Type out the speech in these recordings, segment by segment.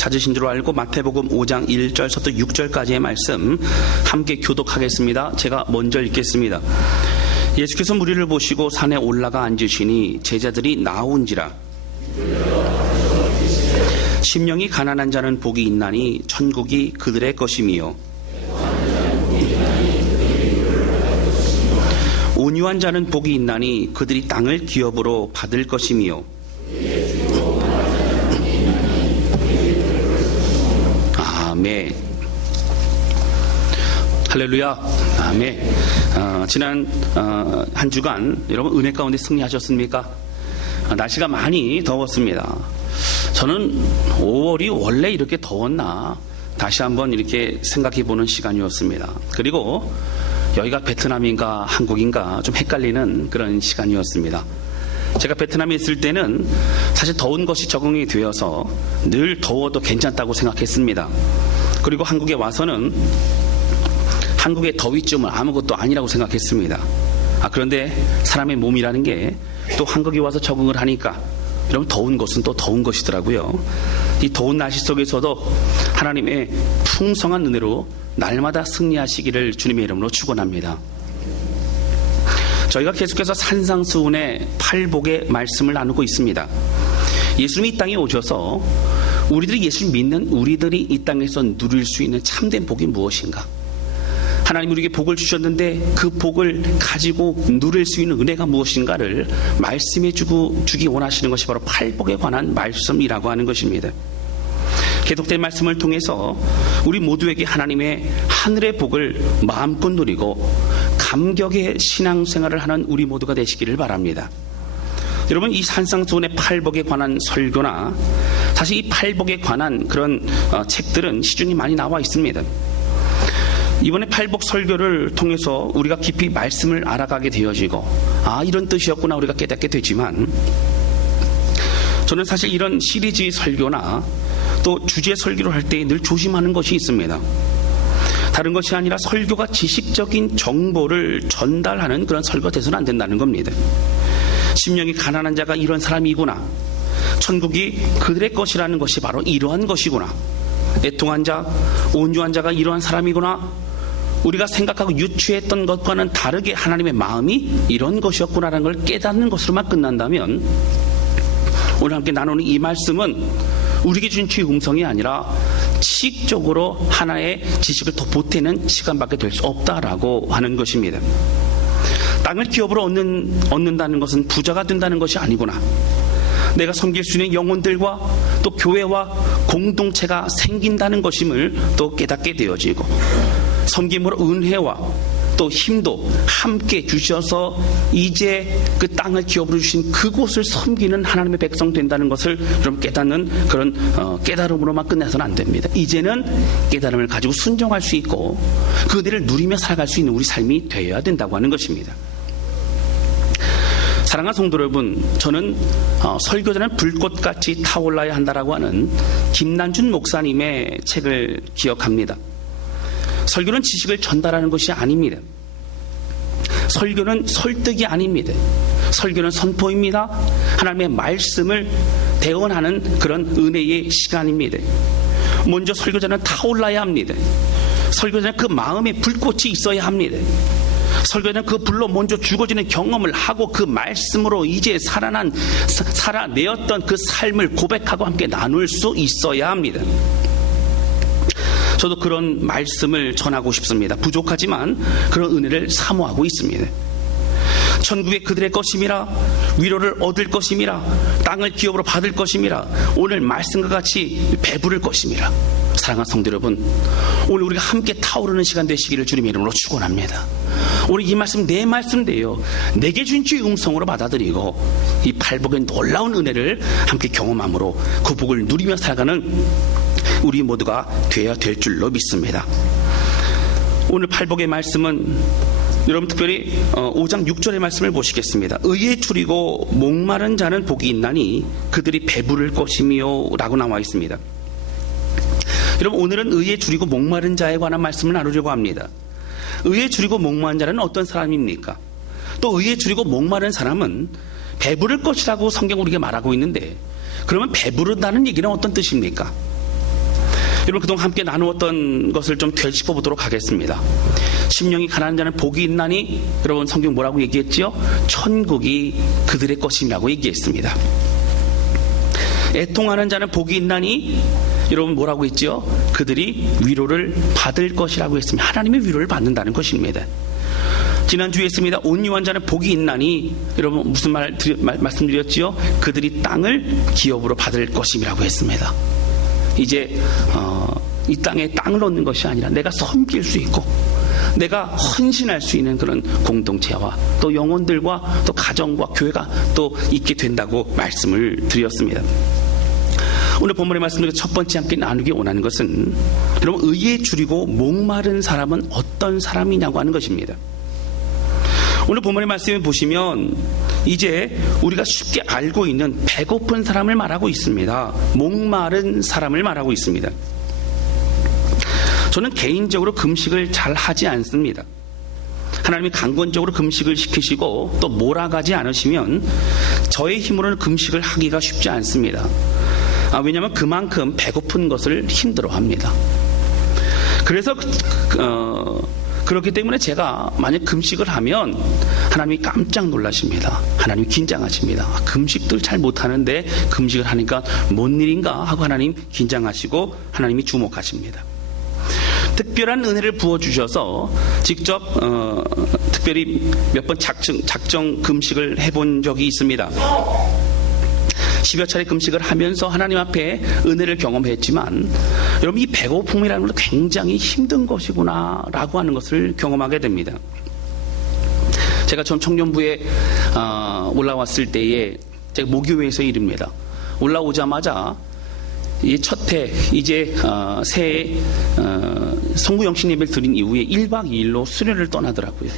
찾으신 줄 알고 마태복음 5장 1절부터 6절까지의 말씀 함께 교독하겠습니다. 제가 먼저 읽겠습니다. 예수께서 무리를 보시고 산에 올라가 앉으시니 제자들이 나온지라. 심령이 가난한 자는 복이 있나니 천국이 그들의 것임이요 온유한 자는 복이 있나니 그들이 땅을 기업으로 받을 것임이요 아멘. 할렐루야. 아멘. 지난 한 주간 여러분 은혜 가운데 승리하셨습니까? 날씨가 많이 더웠습니다. 저는 5월이 원래 이렇게 더웠나 다시 한번 이렇게 생각해보는 시간이었습니다. 그리고 여기가 베트남인가 한국인가 좀 헷갈리는 그런 시간이었습니다. 제가 베트남에 있을 때는 사실 더운 것이 적응이 되어서 늘 더워도 괜찮다고 생각했습니다. 그리고 한국에 와서는 한국의 더위쯤은 아무것도 아니라고 생각했습니다. 그런데 사람의 몸이라는 게 또 한국에 와서 적응을 하니까 여러분 더운 것은 또 더운 것이더라고요. 이 더운 날씨 속에서도 하나님의 풍성한 은혜로 날마다 승리하시기를 주님의 이름으로 축원합니다. 저희가 계속해서 산상수훈의 팔복의 말씀을 나누고 있습니다. 예수님이 이 땅에 오셔서 우리들이 예수를 믿는 우리들이 이 땅에서 누릴 수 있는 참된 복이 무엇인가? 하나님 우리에게 복을 주셨는데 그 복을 가지고 누릴 수 있는 은혜가 무엇인가를 말씀해 주기 원하시는 것이 바로 팔복에 관한 말씀이라고 하는 것입니다. 계속된 말씀을 통해서 우리 모두에게 하나님의 하늘의 복을 마음껏 누리고 감격의 신앙생활을 하는 우리 모두가 되시기를 바랍니다. 여러분 이 산상수훈의 팔복에 관한 설교나 사실 이 팔복에 관한 그런 책들은 시중에 많이 나와 있습니다. 이번에 팔복 설교를 통해서 우리가 깊이 말씀을 알아가게 되어지고 이런 뜻이었구나 우리가 깨닫게 되지만 저는 사실 이런 시리즈의 설교나 또 주제 설교를 할 때 늘 조심하는 것이 있습니다. 다른 것이 아니라 설교가 지식적인 정보를 전달하는 그런 설교가 돼서는 안 된다는 겁니다. 심령이 가난한 자가 이런 사람이구나, 천국이 그들의 것이라는 것이 바로 이러한 것이구나, 애통한 자, 온유한 자가 이러한 사람이구나, 우리가 생각하고 유추했던 것과는 다르게 하나님의 마음이 이런 것이었구나라는 걸 깨닫는 것으로만 끝난다면 오늘 함께 나누는 이 말씀은 우리에게 주신 주의 음성이 아니라 지식적으로 하나의 지식을 더 보태는 시간밖에 될 수 없다라고 하는 것입니다. 땅을 기업으로 얻는다는 것은 부자가 된다는 것이 아니구나, 내가 섬길 수 있는 영혼들과 또 교회와 공동체가 생긴다는 것임을 또 깨닫게 되어지고 섬김으로 은혜와 또 힘도 함께 주셔서 이제 그 땅을 기업으로 주신 그곳을 섬기는 하나님의 백성 된다는 것을 좀 깨닫는 그런 깨달음으로만 끝내서는 안 됩니다. 이제는 깨달음을 가지고 순종할 수 있고 그 은혜를 누리며 살아갈 수 있는 우리 삶이 되어야 된다고 하는 것입니다. 사랑하는 성도 여러분, 저는 설교자는 불꽃같이 타올라야 한다라고 하는 김난준 목사님의 책을 기억합니다. 설교는 지식을 전달하는 것이 아닙니다. 설교는 설득이 아닙니다. 설교는 선포입니다. 하나님의 말씀을 대언하는 그런 은혜의 시간입니다. 먼저 설교자는 타올라야 합니다. 설교자는 그 마음에 불꽃이 있어야 합니다. 설교자는 그 불로 먼저 죽어지는 경험을 하고 그 말씀으로 이제 살아내었던 그 삶을 고백하고 함께 나눌 수 있어야 합니다. 저도 그런 말씀을 전하고 싶습니다. 부족하지만 그런 은혜를 사모하고 있습니다. 천국의 그들의 것임이라, 위로를 얻을 것임이라, 땅을 기업으로 받을 것임이라, 오늘 말씀과 같이 배부를 것임이라. 사랑하는 성도 여러분, 오늘 우리가 함께 타오르는 시간 되시기를 주님의 이름으로 축원합니다. 오늘 이 말씀 내 말씀인데요, 내게 준 주의 음성으로 받아들이고 이 팔복의 놀라운 은혜를 함께 경험함으로 그 복을 누리며 살아가는 우리 모두가 되어야 될 줄로 믿습니다. 오늘 팔복의 말씀은 여러분 특별히 5장 6절의 말씀을 보시겠습니다. 의에 줄이고 목마른 자는 복이 있나니 그들이 배부를 것이며 라고 나와 있습니다. 여러분 오늘은 의에 줄이고 목마른 자에 관한 말씀을 나누려고 합니다. 의에 줄이고 목마른 자는 어떤 사람입니까? 또 의에 줄이고 목마른 사람은 배부를 것이라고 성경 우리에게 말하고 있는데, 그러면 배부르다는 얘기는 어떤 뜻입니까? 여러분 그동안 함께 나누었던 것을 좀 되짚어 보도록 하겠습니다. 심령이 가난한 자는 복이 있나니, 여러분 성경 뭐라고 얘기했지요? 천국이 그들의 것이라고 얘기했습니다. 애통하는 자는 복이 있나니, 여러분 뭐라고 했지요? 그들이 위로를 받을 것이라고 했습니다. 하나님의 위로를 받는다는 것입니다. 지난주에 했습니다. 온유한 자는 복이 있나니, 여러분 무슨 말씀드렸지요? 그들이 땅을 기업으로 받을 것임이라고 했습니다. 이제 이 땅에 땅을 얻는 것이 아니라 내가 섬길 수 있고 내가 헌신할 수 있는 그런 공동체와 또 영혼들과 또 가정과 교회가 또 있게 된다고 말씀을 드렸습니다. 오늘 본문의 말씀드린 첫 번째 함께 나누기 원하는 것은, 여러분 의에 줄이고 목마른 사람은 어떤 사람이냐고 하는 것입니다. 오늘 본문의 말씀을 보시면 이제 우리가 쉽게 알고 있는 배고픈 사람을 말하고 있습니다. 목마른 사람을 말하고 있습니다. 저는 개인적으로 금식을 잘 하지 않습니다. 하나님이 강권적으로 금식을 시키시고 또 몰아가지 않으시면 저의 힘으로는 금식을 하기가 쉽지 않습니다. 왜냐하면 그만큼 배고픈 것을 힘들어합니다. 그래서 그렇기 때문에 제가 만약 금식을 하면 하나님이 깜짝 놀라십니다. 하나님이 긴장하십니다. 금식들 잘 못하는데 금식을 하니까 뭔 일인가 하고 하나님 긴장하시고 하나님이 주목하십니다. 특별한 은혜를 부어주셔서 직접 특별히 몇 번 작정 금식을 해본 적이 있습니다. 10여 차례 금식을 하면서 하나님 앞에 은혜를 경험했지만, 여러분 이 배고픔이라는 것도 굉장히 힘든 것이구나 라고 하는 것을 경험하게 됩니다. 제가 전 청년부에 올라왔을 때에 제가 모교회에서 일입니다. 올라오자마자 첫해 이제 새해 성부영신 예배를 드린 이후에 1박 2일로 수련을 떠나더라고요.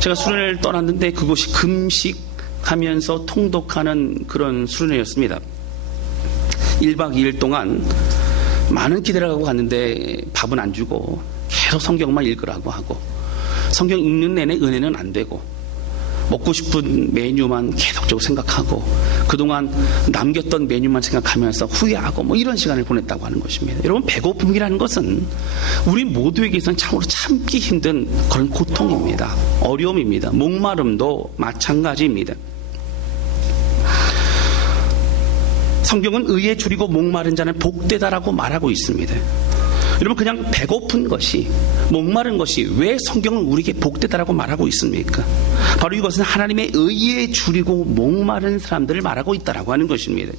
제가 수련을 떠났는데 그곳이 금식하면서 통독하는 그런 수련회였습니다. 1박 2일 동안 많은 기대를 하고 갔는데 밥은 안 주고 계속 성경만 읽으라고 하고, 성경 읽는 내내 은혜는 안 되고, 먹고 싶은 메뉴만 계속적으로 생각하고 그동안 남겼던 메뉴만 생각하면서 후회하고 뭐 이런 시간을 보냈다고 하는 것입니다. 여러분 배고픔이라는 것은 우리 모두에게서는 참으로 참기 힘든 그런 고통입니다. 어려움입니다. 목마름도 마찬가지입니다. 성경은 의에 줄이고 목마른 자는 복되다라고 말하고 있습니다. 여러분 그냥 배고픈 것이, 목마른 것이 왜 성경은 우리에게 복되다라고 말하고 있습니까? 바로 이것은 하나님의 의에 줄이고 목마른 사람들을 말하고 있다라고 하는 것입니다.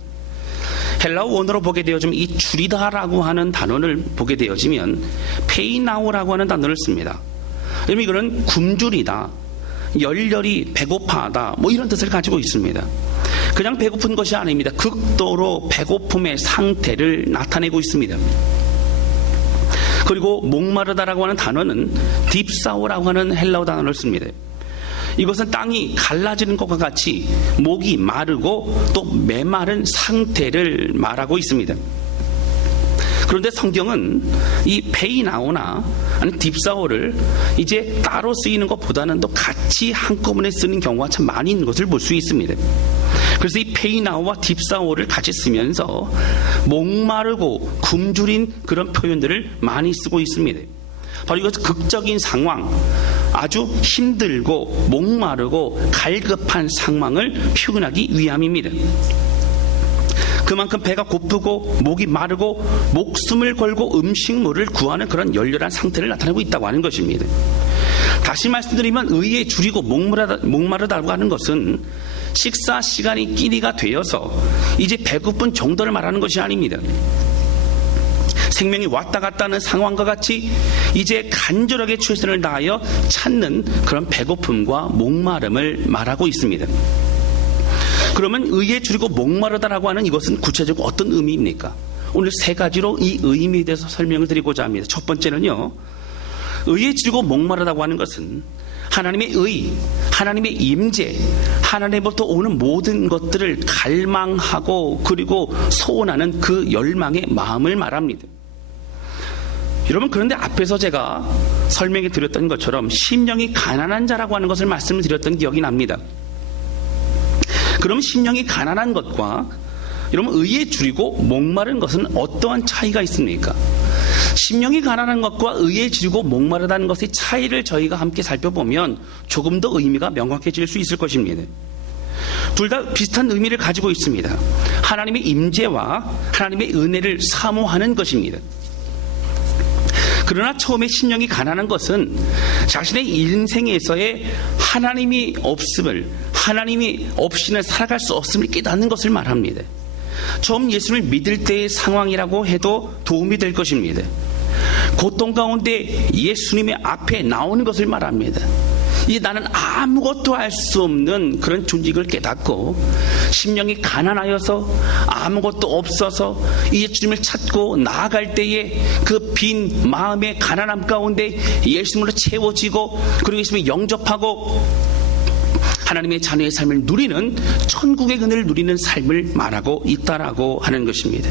헬라어 원어로 보게 되어지면 이 줄이다라고 하는 단어를 보게 되어지면 페이나오라고 하는 단어를 씁니다. 여러분 이거는 굶주리다, 열렬히 배고파하다 뭐 이런 뜻을 가지고 있습니다. 그냥 배고픈 것이 아닙니다. 극도로 배고픔의 상태를 나타내고 있습니다. 그리고 목마르다라고 하는 단어는 딥사오라고 하는 헬라어 단어를 씁니다. 이것은 땅이 갈라지는 것과 같이 목이 마르고 또 메마른 상태를 말하고 있습니다. 그런데 성경은 이 페이나오나 아니 딥사오를 이제 따로 쓰이는 것보다는 또 같이 한꺼번에 쓰는 경우가 참 많이 있는 것을 볼 수 있습니다. 그래서 이 페이나오와 딥사오를 같이 쓰면서 목마르고 굶주린 그런 표현들을 많이 쓰고 있습니다. 바로 이것은 극적인 상황, 아주 힘들고 목마르고 갈급한 상황을 표현하기 위함입니다. 그만큼 배가 고프고 목이 마르고 목숨을 걸고 음식물을 구하는 그런 열렬한 상태를 나타내고 있다고 하는 것입니다. 다시 말씀드리면 의에 줄이고 목마르다고 하는 것은 식사 시간이 끼니가 되어서 이제 배고픈 정도를 말하는 것이 아닙니다. 생명이 왔다 갔다 하는 상황과 같이 이제 간절하게 최선을 다하여 찾는 그런 배고픔과 목마름을 말하고 있습니다. 그러면 의에 줄이고 목마르다라고 하는 이것은 구체적으로 어떤 의미입니까? 오늘 세 가지로 이 의미에 대해서 설명을 드리고자 합니다. 첫 번째는요, 의에 줄이고 목마르다고 하는 것은 하나님의 의, 하나님의 임재, 하나님으로부터 오는 모든 것들을 갈망하고 그리고 소원하는 그 열망의 마음을 말합니다. 여러분 그런데 앞에서 제가 설명해 드렸던 것처럼 심령이 가난한 자라고 하는 것을 말씀을 드렸던 기억이 납니다. 그럼 심령이 가난한 것과 여러분 의에 줄이고 목마른 것은 어떠한 차이가 있습니까? 심령이 가난한 것과 의에 지르고 목마르다는 것의 차이를 저희가 함께 살펴보면 조금 더 의미가 명확해질 수 있을 것입니다. 둘 다 비슷한 의미를 가지고 있습니다. 하나님의 임재와 하나님의 은혜를 사모하는 것입니다. 그러나 처음에 심령이 가난한 것은 자신의 인생에서의 하나님이 없이는 살아갈 수 없음을 깨닫는 것을 말합니다. 처음 예수를 믿을 때의 상황이라고 해도 도움이 될 것입니다. 고통 가운데 예수님의 앞에 나오는 것을 말합니다. 이제 나는 아무것도 할 수 없는 그런 존재를 깨닫고 심령이 가난하여서 아무것도 없어서 이제 주님을 찾고 나아갈 때에 그 빈 마음의 가난함 가운데 예수님으로 채워지고 그리고 예수님을 영접하고 하나님의 자녀의 삶을 누리는 천국의 은혜를 누리는 삶을 말하고 있다라고 하는 것입니다.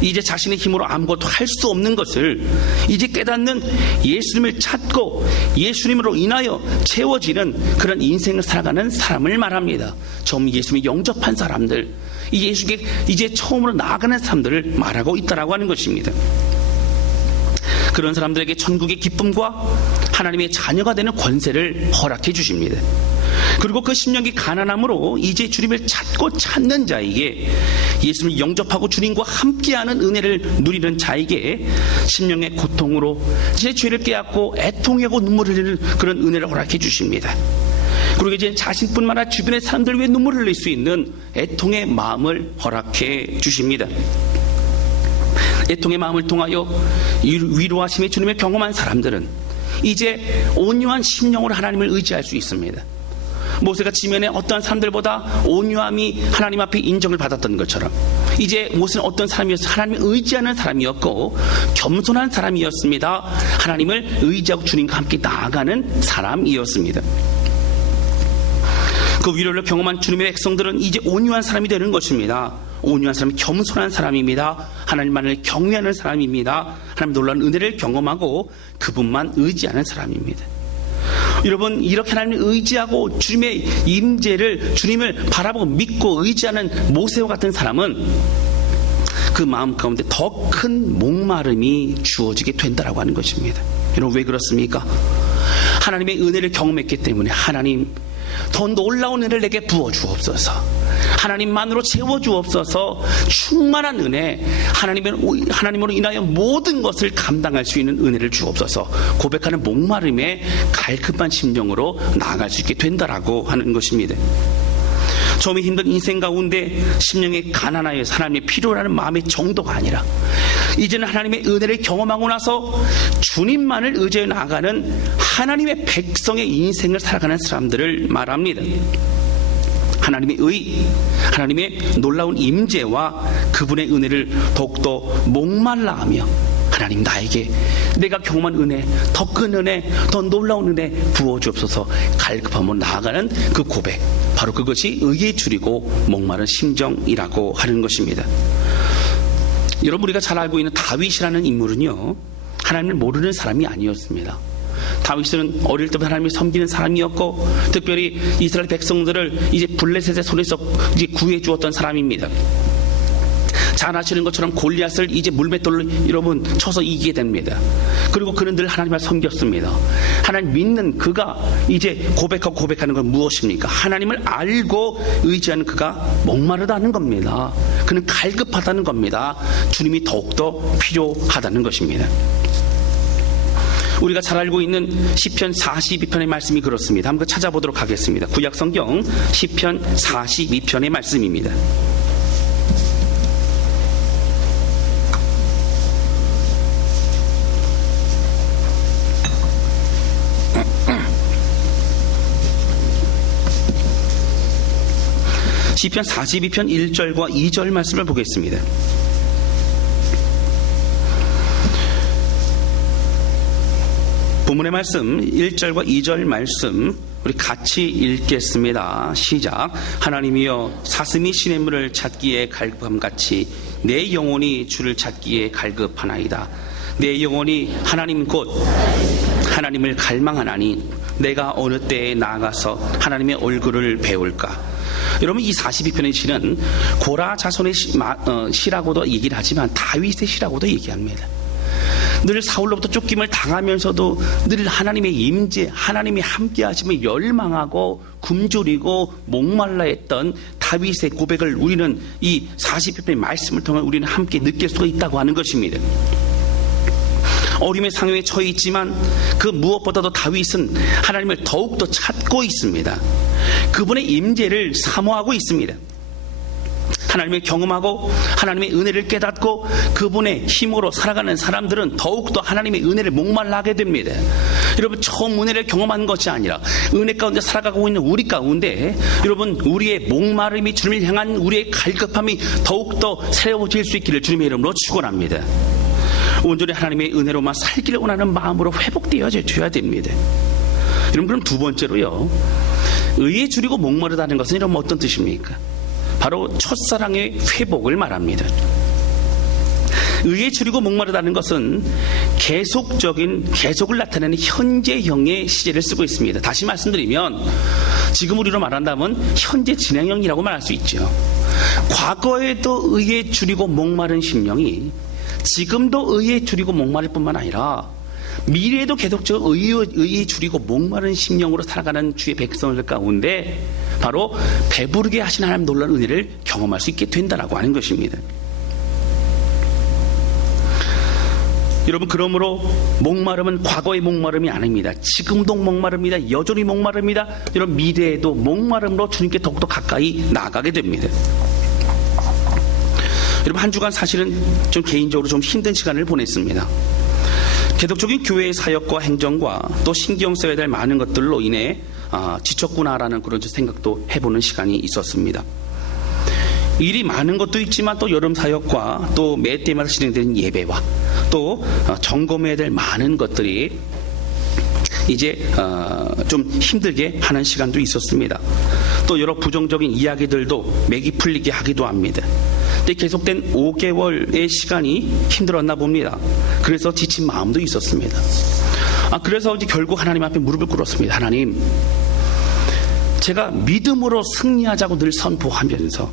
이제 자신의 힘으로 아무것도 할 수 없는 것을 이제 깨닫는 예수님을 찾고 예수님으로 인하여 채워지는 그런 인생을 살아가는 사람을 말합니다. 처음 예수님을 영접한 사람들, 예수께 이제 처음으로 나아가는 사람들을 말하고 있다라고 하는 것입니다. 그런 사람들에게 천국의 기쁨과 하나님의 자녀가 되는 권세를 허락해 주십니다. 그리고 그 심령이 가난함으로 이제 주님을 찾고 찾는 자에게 예수님을 영접하고 주님과 함께하는 은혜를 누리는 자에게 심령의 고통으로 제 죄를 깨닫고 애통하고 눈물을 흘리는 그런 은혜를 허락해 주십니다. 그리고 이제 자신뿐만 아니라 주변의 사람들 위해 눈물을 흘릴 수 있는 애통의 마음을 허락해 주십니다. 애통의 마음을 통하여 위로하심의 주님을 경험한 사람들은 이제 온유한 심령으로 하나님을 의지할 수 있습니다. 모세가 지면에 어떠한 사람들보다 온유함이 하나님 앞에 인정을 받았던 것처럼 이제 모세는 어떤 사람이었어요? 하나님을 의지하는 사람이었고 겸손한 사람이었습니다. 하나님을 의지하고 주님과 함께 나아가는 사람이었습니다. 그 위로를 경험한 주님의 백성들은 이제 온유한 사람이 되는 것입니다. 온유한 사람이 겸손한 사람입니다. 하나님만을 경외하는 사람입니다. 하나님 놀라운 은혜를 경험하고 그분만 의지하는 사람입니다. 여러분, 이렇게 하나님을 의지하고 주님의 임재를 주님을 바라보고 믿고 의지하는 모세와 같은 사람은 그 마음 가운데 더 큰 목마름이 주어지게 된다라고 하는 것입니다. 여러분, 왜 그렇습니까? 하나님의 은혜를 경험했기 때문에 하나님 더 놀라운 은혜를 내게 부어주옵소서. 하나님만으로 채워주옵소서. 충만한 은혜, 하나님으로 인하여 모든 것을 감당할 수 있는 은혜를 주옵소서. 고백하는 목마름에 갈급한 심령으로 나아갈 수 있게 된다라고 하는 것입니다. 처음에 힘든 인생 가운데 심령이 가난하여서 하나님의 필요라는 마음의 정도가 아니라 이제는 하나님의 은혜를 경험하고 나서 주님만을 의지해 나아가는 하나님의 백성의 인생을 살아가는 사람들을 말합니다. 하나님의 하나님의 놀라운 임재와 그분의 은혜를 더욱더 목말라하며 하나님 나에게 내가 경험한 은혜, 더 큰 은혜, 더 놀라운 은혜 부어주옵소서 갈급함으로 나아가는 그 고백, 바로 그것이 의에 줄이고 목마른 심정이라고 하는 것입니다. 여러분, 우리가 잘 알고 있는 다윗이라는 인물은요, 하나님을 모르는 사람이 아니었습니다. 다윗은 어릴 때부터 하나님을 섬기는 사람이었고 특별히 이스라엘 백성들을 이제 블레셋의 손에서 이제 구해 주었던 사람입니다. 잘 아시는 것처럼 골리앗을 이제 물맷돌로 여러분 쳐서 이기게 됩니다. 그리고 그는 늘 하나님을 섬겼습니다. 하나님 믿는 그가 이제 고백하는 건 무엇입니까? 하나님을 알고 의지하는 그가 목마르다는 겁니다. 그는 갈급하다는 겁니다. 주님이 더욱더 필요하다는 것입니다. 우리가 잘 알고 있는 시편 42편의 말씀이 그렇습니다. 한번 찾아보도록 하겠습니다. 구약 성경 시편 42편의 말씀입니다. 시편 42편 1절과 2절 말씀을 보겠습니다. 본문의 말씀 1절과 2절 말씀 우리 같이 읽겠습니다. 시작. 하나님이여 사슴이 시냇물을 찾기에 갈급함같이 내 영혼이 주를 찾기에 갈급하나이다. 내 영혼이 하나님 곧 하나님을 갈망하나니 내가 어느 때에 나아가서 하나님의 얼굴을 배울까. 여러분, 이 42편의 시는 고라 자손의 시라고도 얘기를 하지만 다윗의 시라고도 얘기합니다. 늘 사울로부터 쫓김을 당하면서도 늘 하나님의 임재, 하나님의 함께 하심을 열망하고 굶주리고 목말라 했던 다윗의 고백을 우리는 이 40편의 말씀을 통해 우리는 함께 느낄 수가 있다고 하는 것입니다. 어림의 상황에 처해 있지만 그 무엇보다도 다윗은 하나님을 더욱더 찾고 있습니다. 그분의 임재를 사모하고 있습니다. 하나님을 경험하고 하나님의 은혜를 깨닫고 그분의 힘으로 살아가는 사람들은 더욱더 하나님의 은혜를 목말라하게 됩니다. 여러분, 처음 은혜를 경험한 것이 아니라 은혜 가운데 살아가고 있는 우리 가운데 여러분, 우리의 목마름이 주님을 향한 우리의 갈급함이 더욱더 새로워질 수 있기를 주님의 이름으로 축원합니다. 온전히 하나님의 은혜로만 살기를 원하는 마음으로 회복되어져야 됩니다. 여러분, 그럼 두 번째로요, 의에 줄이고 목마르다는 것은 이러면 어떤 뜻입니까? 바로 첫사랑의 회복을 말합니다. 의에 줄이고 목마르다는 것은 계속을 나타내는 현재형의 시제를 쓰고 있습니다. 다시 말씀드리면 지금 우리로 말한다면 현재 진행형이라고 말할 수 있죠. 과거에도 의에 줄이고 목마른 심령이 지금도 의에 줄이고 목마를 뿐만 아니라 미래에도 계속적으로 의에 줄이고 목마른 심령으로 살아가는 주의 백성들 가운데 바로 배부르게 하신 하나님 놀라운 은혜를 경험할 수 있게 된다라고 하는 것입니다. 여러분, 그러므로 목마름은 과거의 목마름이 아닙니다. 지금도 목마릅니다. 여전히 목마릅니다. 여러분, 미래에도 목마름으로 주님께 더욱더 가까이 나아가게 됩니다. 여러분, 한 주간 사실은 좀 개인적으로 좀 힘든 시간을 보냈습니다. 계속적인 교회의 사역과 행정과 또 신경 써야 될 많은 것들로 인해 지쳤구나라는 그런 생각도 해보는 시간이 있었습니다. 일이 많은 것도 있지만 또 여름 사역과 또 매 때마다 진행되는 예배와 또 점검해야 될 많은 것들이 이제 좀 힘들게 하는 시간도 있었습니다. 또 여러 부정적인 이야기들도 맥이 풀리게 하기도 합니다. 근데 계속된 5개월의 시간이 힘들었나 봅니다. 그래서 지친 마음도 있었습니다. 그래서 이제 결국 하나님 앞에 무릎을 꿇었습니다. 하나님, 제가 믿음으로 승리하자고 늘 선포하면서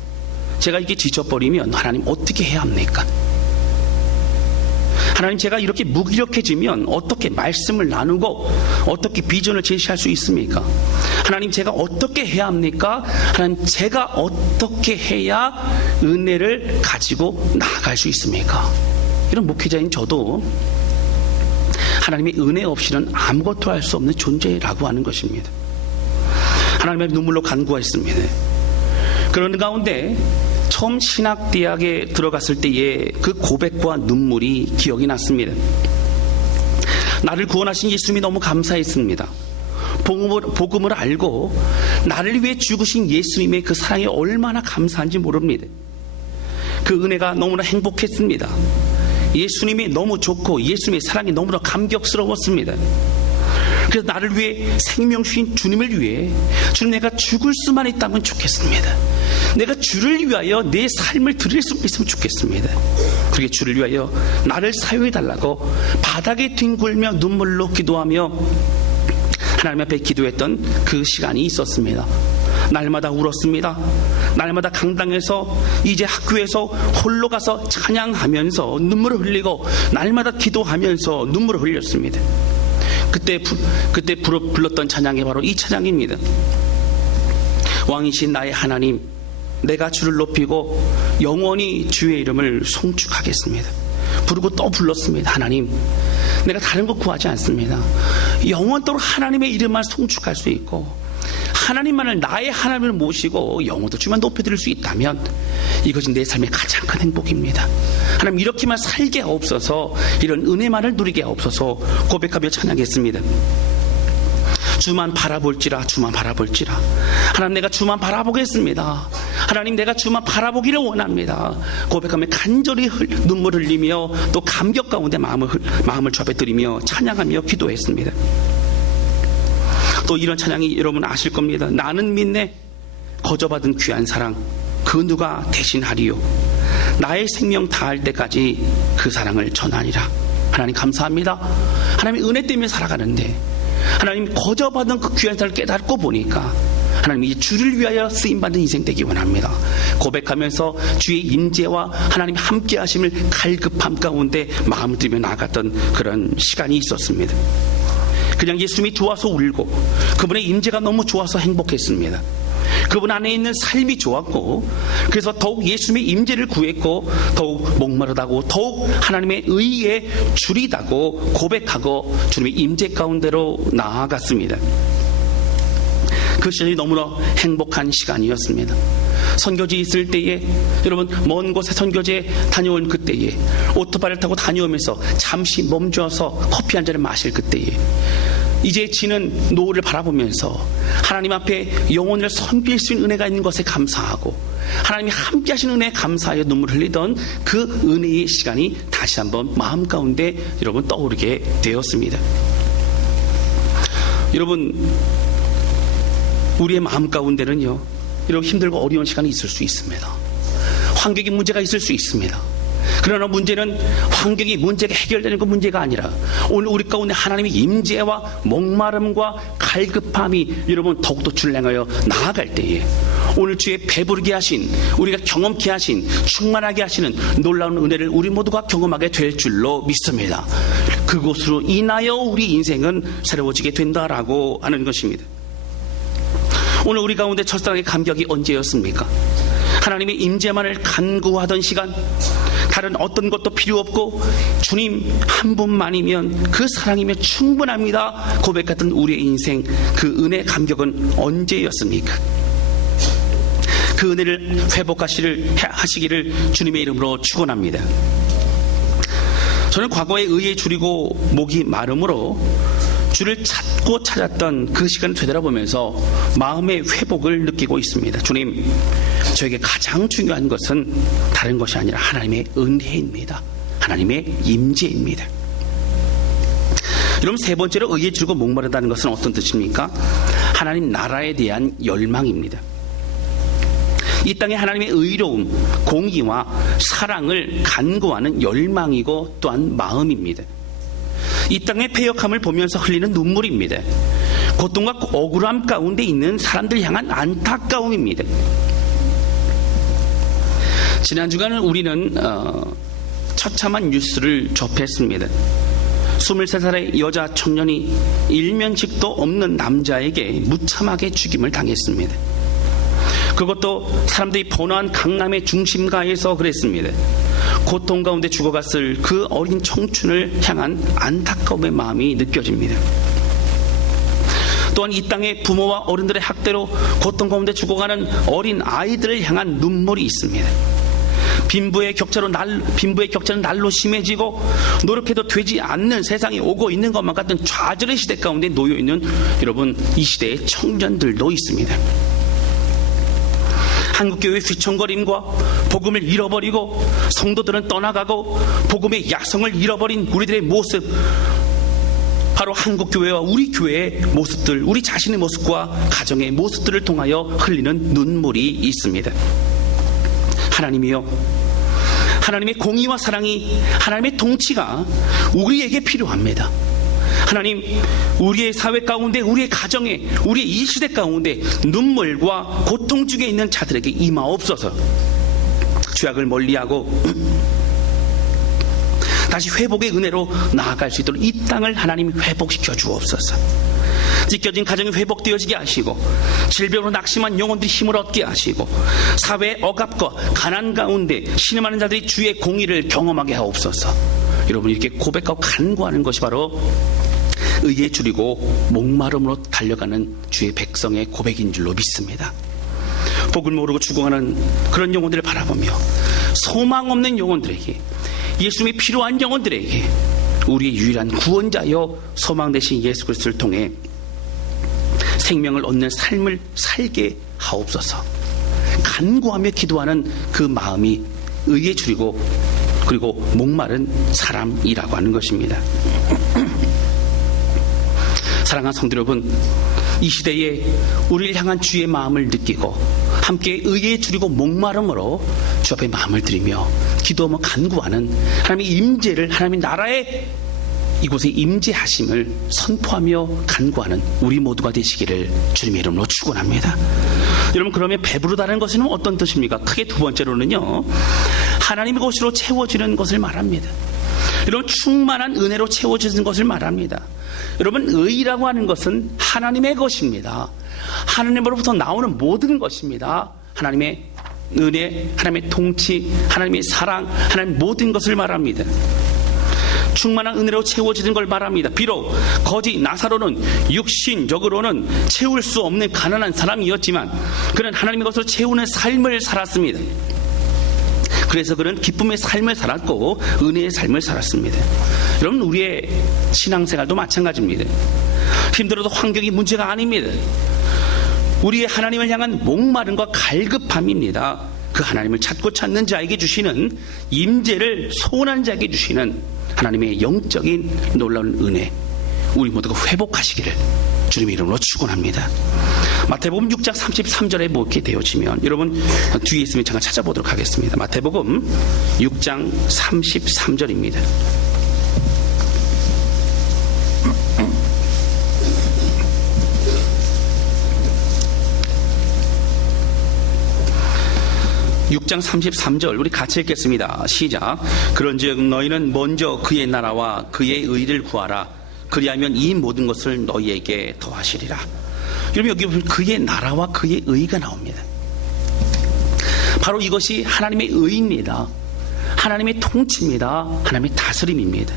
제가 이게 지쳐버리면 하나님 어떻게 해야 합니까? 하나님, 제가 이렇게 무기력해지면 어떻게 말씀을 나누고 어떻게 비전을 제시할 수 있습니까? 하나님, 제가 어떻게 해야 합니까? 하나님, 제가 어떻게 해야 은혜를 가지고 나아갈 수 있습니까? 이런 목회자인 저도 하나님의 은혜 없이는 아무것도 할 수 없는 존재라고 하는 것입니다. 하나님의 눈물로 간구했습니다. 그런 가운데 처음 신학대학에 들어갔을 때의 그 고백과 눈물이 기억이 났습니다. 나를 구원하신 예수님이 너무 감사했습니다. 복음을 알고 나를 위해 죽으신 예수님의 그 사랑이 얼마나 감사한지 모릅니다. 그 은혜가 너무나 행복했습니다. 예수님이 너무 좋고 예수님의 사랑이 너무나 감격스러웠습니다. 그래서 나를 위해 생명 주신 주님을 위해 주님, 내가 죽을 수만 있다면 좋겠습니다. 내가 주를 위하여 내 삶을 드릴 수 있으면 좋겠습니다. 그렇게 주를 위하여 나를 사용해달라고 바닥에 뒹굴며 눈물로 기도하며 하나님 앞에 기도했던 그 시간이 있었습니다. 날마다 울었습니다. 날마다 강당에서 이제 학교에서 홀로 가서 찬양하면서 눈물을 흘리고 날마다 기도하면서 눈물을 흘렸습니다. 그때 불렀던 찬양이 바로 이 찬양입니다. 왕이신 나의 하나님, 내가 주를 높이고 영원히 주의 이름을 송축하겠습니다. 부르고 또 불렀습니다. 하나님, 내가 다른 거 구하지 않습니다. 영원토록 하나님의 이름만 송축할 수 있고 하나님만을 나의 하나님을 모시고 영원토록 주만 높여드릴 수 있다면 이것이 내 삶의 가장 큰 행복입니다. 하나님, 이렇게만 살게 하옵소서. 이런 은혜만을 누리게 하옵소서. 고백하며 찬양했습니다. 주만 바라볼지라, 주만 바라볼지라. 하나님, 내가 주만 바라보겠습니다. 하나님, 내가 주만 바라보기를 원합니다. 고백하며 간절히 눈물 흘리며 또 감격 가운데 마음을 접해드리며 찬양하며 기도했습니다. 또 이런 찬양이 여러분 아실 겁니다. 나는 믿네, 거저받은 귀한 사랑 그 누가 대신하리요. 나의 생명 다할 때까지 그 사랑을 전하리라. 하나님, 감사합니다. 하나님, 은혜 때문에 살아가는데 하나님, 거저받은 그 귀한 사랑을 깨닫고 보니까 하나님이 주를 위하여 쓰임받는 인생 되기 원합니다. 고백하면서 주의 임재와 하나님의 함께 하심을 갈급함 가운데 마음을 들이며 나아갔던 그런 시간이 있었습니다. 그냥 예수님이 좋아서 울고 그분의 임재가 너무 좋아서 행복했습니다. 그분 안에 있는 삶이 좋았고 그래서 더욱 예수님의 임재를 구했고 더욱 목마르다고 더욱 하나님의 의에 주리다고 고백하고 주님의 임재 가운데로 나아갔습니다. 그 시간이 너무나 행복한 시간이었습니다. 선교지에 있을 때에 여러분 먼 곳에 선교지에 다녀온 그때에 오토바이를 타고 다녀오면서 잠시 멈춰서 커피 한 잔을 마실 그때에 이제 지는 노을을 바라보면서 하나님 앞에 영혼을 섬길 수 있는 은혜가 있는 것에 감사하고 하나님이 함께 하시는 은혜에 감사하여 눈물을 흘리던 그 은혜의 시간이 다시 한번 마음 가운데 여러분 떠오르게 되었습니다. 여러분 우리의 마음 가운데는요 이렇게 힘들고 어려운 시간이 있을 수 있습니다. 환경의 문제가 있을 수 있습니다. 그러나 문제는 환경이 문제가 해결되는 그 문제가 아니라 오늘 우리 가운데 하나님의 임재와 목마름과 갈급함이 여러분 더욱더 준량하여 나아갈 때에 오늘 주의 배부르게 하신 우리가 경험케 하신 충만하게 하시는 놀라운 은혜를 우리 모두가 경험하게 될 줄로 믿습니다. 그곳으로 인하여 우리 인생은 새로워지게 된다라고 하는 것입니다. 오늘 우리 가운데 첫사랑의 감격이 언제였습니까? 하나님의 임재만을 간구하던 시간, 다른 어떤 것도 필요 없고 주님 한 분만이면 그 사랑이면 충분합니다 고백했던 우리의 인생, 그 은혜 감격은 언제였습니까? 그 은혜를 회복하시기를 주님의 이름으로 축원합니다. 저는 과거에 의에 줄이고 목이 마름으로 주를 찾고 찾았던 그 시간을 되돌아보면서 마음의 회복을 느끼고 있습니다. 주님, 저에게 가장 중요한 것은 다른 것이 아니라 하나님의 은혜입니다. 하나님의 임재입니다. 여러분, 세 번째로 의에 줄이고 목마르다는 것은 어떤 뜻입니까? 하나님 나라에 대한 열망입니다. 이 땅에 하나님의 의로움, 공의와 사랑을 간구하는 열망이고 또한 마음입니다. 이 땅의 패역함을 보면서 흘리는 눈물입니다. 고통과 억울함 가운데 있는 사람들 향한 안타까움입니다. 지난 주간은 우리는 처참한 뉴스를 접했습니다. 23살의 여자 청년이 일면식도 없는 남자에게 무참하게 죽임을 당했습니다. 그것도 사람들이 번화한 강남의 중심가에서 그랬습니다. 고통 가운데 죽어갔을 그 어린 청춘을 향한 안타까움의 마음이 느껴집니다. 또한 이 땅의 부모와 어른들의 학대로 고통 가운데 죽어가는 어린 아이들을 향한 눈물이 있습니다. 빈부의 격차는 날로 심해지고 노력해도 되지 않는 세상이 오고 있는 것만 같은 좌절의 시대 가운데 놓여있는 여러분, 이 시대의 청년들도 있습니다. 한국교회의 휘청거림과 복음을 잃어버리고 성도들은 떠나가고 복음의 야성을 잃어버린 우리들의 모습, 바로 한국교회와 우리 교회의 모습들, 우리 자신의 모습과 가정의 모습들을 통하여 흘리는 눈물이 있습니다. 하나님이여, 하나님의 공의와 사랑이, 하나님의 통치가 우리에게 필요합니다. 하나님, 우리의 사회 가운데, 우리의 가정에, 우리의 이 시대 가운데 눈물과 고통 중에 있는 자들에게 임하옵소서. 죄악을 멀리하고 다시 회복의 은혜로 나아갈 수 있도록 이 땅을 하나님이 회복시켜 주옵소서. 찢겨진 가정이 회복되어지게 하시고 질병으로 낙심한 영혼들이 힘을 얻게 하시고 사회의 억압과 가난 가운데 신음하는 자들이 주의 공의를 경험하게 하옵소서. 여러분, 이렇게 고백하고 간구하는 것이 바로 의에 줄이고 목마름으로 달려가는 주의 백성의 고백인 줄로 믿습니다. 복을 모르고 죽어가는 그런 영혼들을 바라보며 소망 없는 영혼들에게, 예수님이 필요한 영혼들에게 우리의 유일한 구원자여 소망 되신 예수 그리스도를 통해 생명을 얻는 삶을 살게 하옵소서. 간구하며 기도하는 그 마음이 의에 줄이고 그리고 목마른 사람이라고 하는 것입니다. 사랑하는 성도 여러분, 이 시대에 우리를 향한 주의 마음을 느끼고 함께 의에 줄이고 목마름으로 주 앞에 마음을 드리며 기도하며 간구하는 하나님의 임재를, 하나님의 나라의 이곳에 임재하심을 선포하며 간구하는 우리 모두가 되시기를 주님의 이름으로 축원합니다. 여러분, 그러면 배부르다는 것은 어떤 뜻입니까? 크게 두 번째로는요, 하나님의 것으로 채워지는 것을 말합니다. 여러분, 충만한 은혜로 채워지는 것을 말합니다. 여러분, 의라고 하는 것은 하나님의 것입니다. 하나님으로부터 나오는 모든 것입니다. 하나님의 은혜, 하나님의 통치, 하나님의 사랑, 하나님의 모든 것을 말합니다. 충만한 은혜로 채워지는 걸 말합니다. 비록 거지 나사로는 육신적으로는 채울 수 없는 가난한 사람이었지만 그는 하나님의 것으로 채우는 삶을 살았습니다. 그래서 그는 기쁨의 삶을 살았고 은혜의 삶을 살았습니다. 여러분, 우리의 신앙생활도 마찬가지입니다. 힘들어도 환경이 문제가 아닙니다. 우리의 하나님을 향한 목마름과 갈급함입니다. 그 하나님을 찾고 찾는 자에게 주시는 임재를 소원하는 자에게 주시는 하나님의 영적인 놀라운 은혜, 우리 모두가 회복하시기를 주님의 이름으로 축원합니다. 마태복음 6장 33절에 이렇게 되어지면, 여러분 뒤에 있으면 잠깐 찾아보도록 하겠습니다. 마태복음 6장 33절입니다. (6장 33절) 우리 같이 읽겠습니다. 시작. 그런즉 너희는 먼저 그의 나라와 그의 의를 구하라. 그리하면 이 모든 것을 너희에게 더하시리라. 여러분, 여기 보면 그의 나라와 그의 의가 나옵니다. 바로 이것이 하나님의 의입니다. 하나님의 통치입니다. 하나님의 다스림입니다.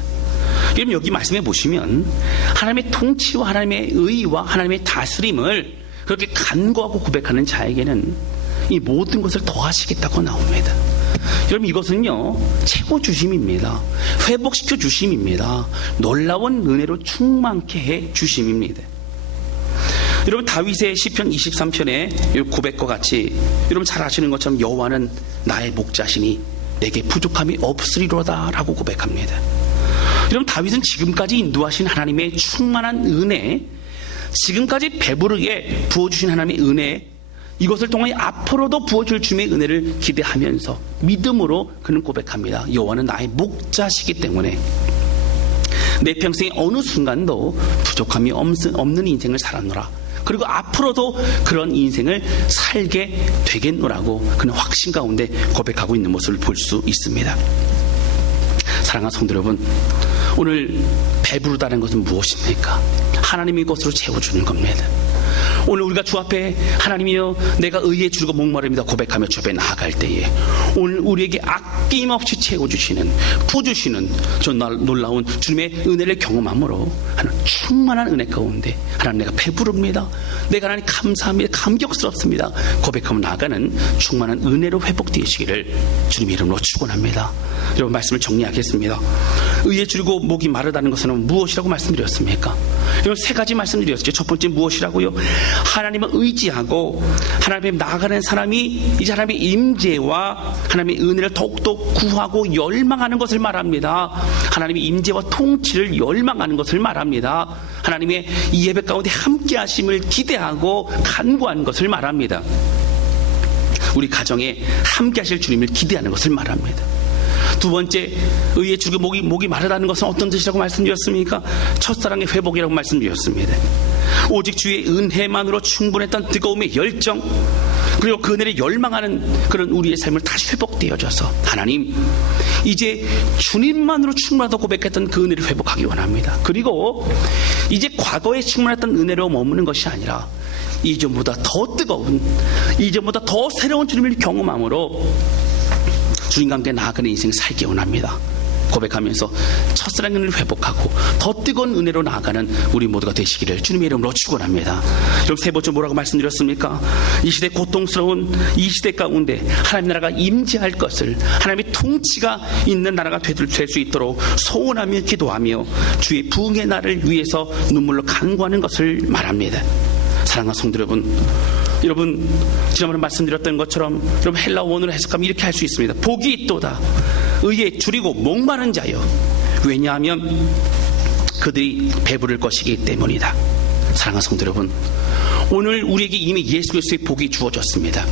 여러분, 여기 말씀해 보시면 하나님의 통치와 하나님의 의와 하나님의 다스림을 그렇게 간구하고 고백하는 자에게는 이 모든 것을 더하시겠다고 나옵니다. 여러분, 이것은요, 최고 주심입니다. 회복시켜 주심입니다. 놀라운 은혜로 충만케 해 주심입니다. 여러분, 다윗의 시편 23편의 고백과 같이 여러분 잘 아시는 것처럼 여호와는 나의 목자시니 내게 부족함이 없으리로다 라고 고백합니다. 여러분, 다윗은 지금까지 인도하신 하나님의 충만한 은혜, 지금까지 배부르게 부어주신 하나님의 은혜, 이것을 통해 앞으로도 부어줄 주님의 은혜를 기대하면서 믿음으로 그는 고백합니다. 여호와는 나의 목자시기 때문에 내 평생에 어느 순간도 부족함이 없는 인생을 살았노라. 그리고 앞으로도 그런 인생을 살게 되겠노라고 그는 확신 가운데 고백하고 있는 모습을 볼 수 있습니다. 사랑하는 성도 여러분, 오늘 배부르다는 것은 무엇입니까? 하나님의 것으로 채워주는 겁니다. 오늘 우리가 주 앞에 하나님이여 내가 의에 주고 목마릅니다 고백하며 주 앞에 나아갈 때에 오늘 우리에게 아낌없이 채워주시는, 부어주시는 저 놀라운 주님의 은혜를 경험함으로 하는 충만한 은혜 가운데 하나님, 내가 배부릅니다, 내가 하나님 감사합니다, 감격스럽습니다 고백하며 나아가는 충만한 은혜로 회복되시기를 주님의 이름으로 축원합니다. 여러분, 말씀을 정리하겠습니다. 의에 줄이고 목이 마르다는 것은 무엇이라고 말씀드렸습니까? 여러분, 세 가지 말씀드렸죠. 첫 번째 무엇이라고요? 하나님을 의지하고 하나님께 나아가는 사람이 이제 하나님의 임재와 하나님의 은혜를 더욱더 구하고 열망하는 것을 말합니다. 하나님의 임재와 통치를 열망하는 것을 말합니다. 하나님의 이 예배 가운데 함께 하심을 기대하고 간구하는 것을 말합니다. 우리 가정에 함께 하실 주님을 기대하는 것을 말합니다. 두 번째, 의에 줄이고 목이 마르다는 것은 어떤 뜻이라고 말씀드렸습니까? 첫사랑의 회복이라고 말씀드렸습니다. 오직 주의 은혜만으로 충분했던 뜨거움의 열정, 그리고 그 은혜를 열망하는 그런 우리의 삶을 다시 회복되어져서 하나님, 이제 주님만으로 충분하다고 고백했던 그 은혜를 회복하기 원합니다. 그리고 이제 과거에 충분했던 은혜로 머무는 것이 아니라 이전보다 더 뜨거운, 이전보다 더 새로운 주님을 경험함으로 주님과 함께 나아가는 인생 살기 원합니다 고백하면서 첫사랑 은혜를 회복하고 더 뜨거운 은혜로 나아가는 우리 모두가 되시기를 주님의 이름으로 축원합니다. 여러분, 세 번째 뭐라고 말씀드렸습니까? 이 시대 고통스러운 이 시대 가운데 하나님 나라가 임재할 것을, 하나님의 통치가 있는 나라가 될 수 있도록 소원하며 기도하며 주의 부흥의 날을 위해서 눈물로 간구하는 것을 말합니다. 사랑하는 성도 여러분, 지난번에 말씀드렸던 것처럼 여러분 헬라어 원어로 해석하면 이렇게 할 수 있습니다. 복이 있도다 의에 줄이고 목마른 자여, 왜냐하면 그들이 배부를 것이기 때문이다. 사랑하는 성도 여러분, 오늘 우리에게 이미 예수 그리스도의 복이 주어졌습니다.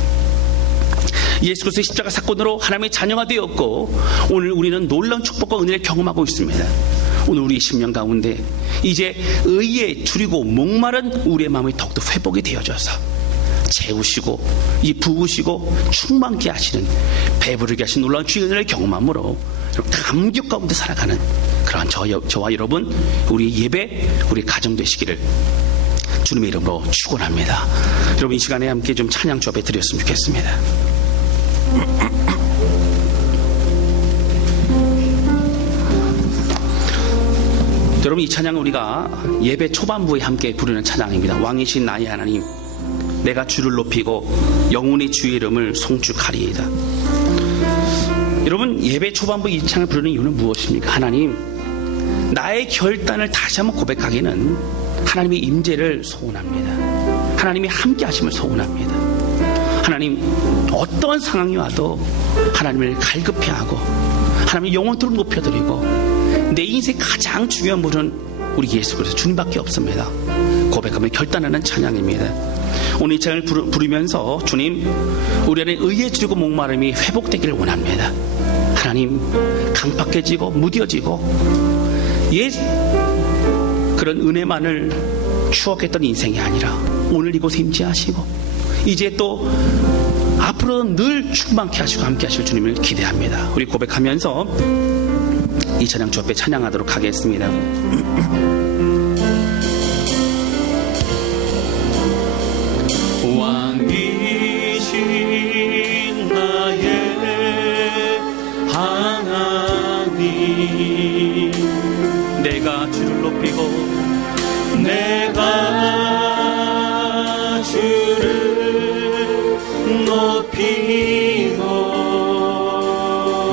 예수 그리스도의 십자가 사건으로 하나님의 자녀가 되었고 오늘 우리는 놀라운 축복과 은혜를 경험하고 있습니다. 오늘 우리 심령 가운데 이제 의에 줄이고 목마른 우리의 마음이 더욱더 회복이 되어져서 채우시고 이 부으시고 충만케 하시는 배부르게 하신 놀라운 주의 은혜를 경험함으로 감격 가운데 살아가는 그러한 저와 여러분, 우리 예배, 우리 가정 되시기를 주님의 이름으로 축원합니다. 여러분 이 시간에 함께 좀 찬양 주 앞에 드렸으면 좋겠습니다. 여러분 이 찬양은 우리가 예배 초반부에 함께 부르는 찬양입니다. 왕이신 나의 하나님, 내가 주를 높이고 영원히 주의 이름을 송축하리이다. 여러분 예배 초반부 이 찬양을 부르는 이유는 무엇입니까? 하나님, 나의 결단을 다시 한번 고백하기는 하나님의 임재를 소원합니다. 하나님이 함께 하심을 소원합니다. 하나님, 어떤 상황이 와도 하나님을 갈급해 하고 하나님의 영원토록 높여드리고 내 인생 가장 중요한 분은 우리 예수 그리스도 주님밖에 없습니다. 고백하며 결단하는 찬양입니다. 오늘 이 찬양을 부르면서 주님, 우리 안에 의에 줄이고 목마름이 회복되기를 원합니다. 하나님, 강팍해지고 무뎌지고 옛 그런 은혜만을 추억했던 인생이 아니라 오늘 이곳에 임재하시고 이제 또 앞으로 늘 충만케 하시고 함께 하실 주님을 기대합니다. 우리 고백하면서 이 찬양 주 앞에 찬양하도록 하겠습니다. 왕이신 나의 하나님, 내가 주를 높이고 내가 주를 높이고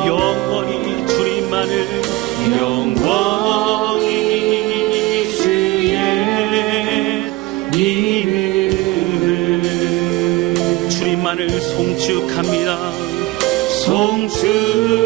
영원히 주님만을 영원히 주의 이름을 주님만을 송축합니다. 송축